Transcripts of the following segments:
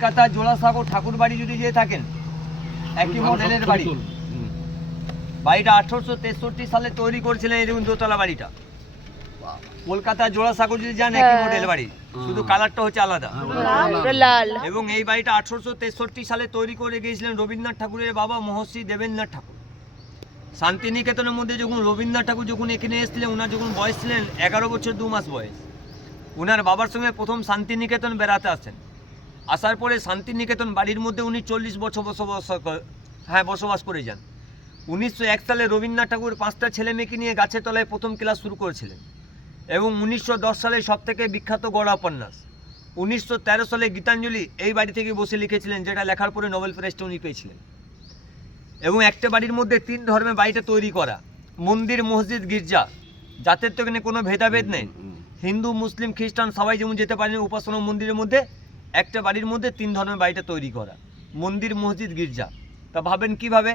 কলকাতা জোড়াসাগর ঠাকুর বাড়ি যদি যেয়ে থাকেন একই মডেলের বাড়ি। বাড়িটা আঠারোশো তেষট্টি সালে তৈরি করেছিলেন এই দেখুন দোতলা বাড়িটা। কলকাতা জোড়াসাগর যদি যান একই হ্যাঁ। মডেল বাড়ি। শুধু কালারটা হচ্ছে আলাদা। লাল এবং এই বাড়িটা আঠারোশো তেষট্টি সালে তৈরি করে গিয়েছিলেন রবীন্দ্রনাথ ঠাকুরের বাবা মহর্ষি দেবেন্দ্রনাথ ঠাকুর। শান্তিনিকেতনের মধ্যে যখন রবীন্দ্রনাথ ঠাকুর যখন এখানে এসেছিলেন ওনার যখন বয়স ছিলেন এগারো বছর দু মাস বয়স ওনার বাবার সঙ্গে প্রথম শান্তিনিকেতন বেড়াতে আসেন। আসার পরে শান্তিনিকেতন বাড়ির মধ্যে উনি চল্লিশ বছর বসবাস হ্যাঁ বসবাস করে যান। উনিশশো এক সালে রবীন্দ্রনাথ ঠাকুর পাঁচটা ছেলে মেয়েকে নিয়ে গাছের তলায় প্রথম ক্লাস শুরু করেছিলেন এবং উনিশশো দশ সালে সবথেকে বিখ্যাত গড়া উপন্যাস। উনিশশো তেরো সালে গীতাঞ্জলি এই বাড়ি থেকে বসে লিখেছিলেন যেটা লেখার পরে নোবেল প্রাইজটা উনি পেয়েছিলেন। এবং একটা বাড়ির মধ্যে তিন ধর্মের বাড়িটা তৈরি করা মন্দির মসজিদ গির্জা যাদের তো এখানে কোনো ভেদাভেদ নেই। হিন্দু মুসলিম খ্রিস্টান সবাই যেমন যেতে পারেন উপাসনা মন্দিরের মধ্যে একটা বাড়ির মধ্যে তিন ধরনের বাড়িটা তৈরি করা। মন্দির মসজিদ গির্জা। তা ভাবেন কীভাবে?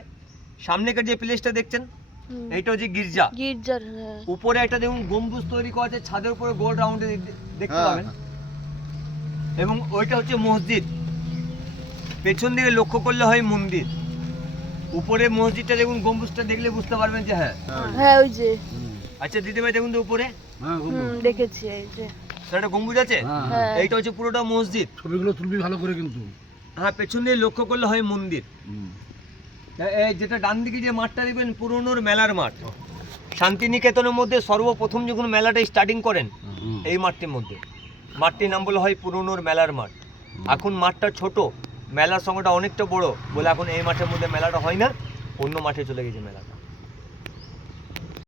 সামনেকার যে প্লেসটা দেখছেন এইটা হচ্ছে গির্জা। গির্জার হ্যাঁ। উপরে একটা দেখুন গম্বুজ তৈরি করা আছে ছাদের উপরে গোল রাউন্ডে দেখতে হ্যাঁ, পাবেন। এবং ওইটা হচ্ছে মসজিদ। পেছন দিকে লক্ষ্য করলে হয় মন্দির। উপরে মসজিদটা দেখুন গম্বুজটা দেখলে বুঝতে পারবেন যে হ্যাঁ। হ্যাঁ ওই যে। আচ্ছা দিদিভাই দেখুন তো উপরে। দেখেছি এই যে। সেটা গম্বুজ আছে? হ্যাঁ এইটা হচ্ছে পুরোটা মসজিদ। ছবিগুলো তুলবি ভালো করে কিন্তু। হ্যাঁ পেছন দিয়ে লক্ষ্য করলে হয় মন্দির। যেটা ডান দিকে যে মাঠটা দেখবেন পুরনোর মেলার মাঠ। শান্তিনিকেতনের মধ্যে সর্বপ্রথম যখন মেলাটা স্টার্টিং করেন এই মাঠটির মধ্যে। মাঠটির নাম বলা হয় পুরনোর মেলার মাঠ। এখন মাঠটা ছোট মেলার সঙ্গেটা অনেকটা বড় বলে এখন এই মাঠের মধ্যে মেলাটা হয় না অন্য মাঠে চলে গেছে মেলাটা।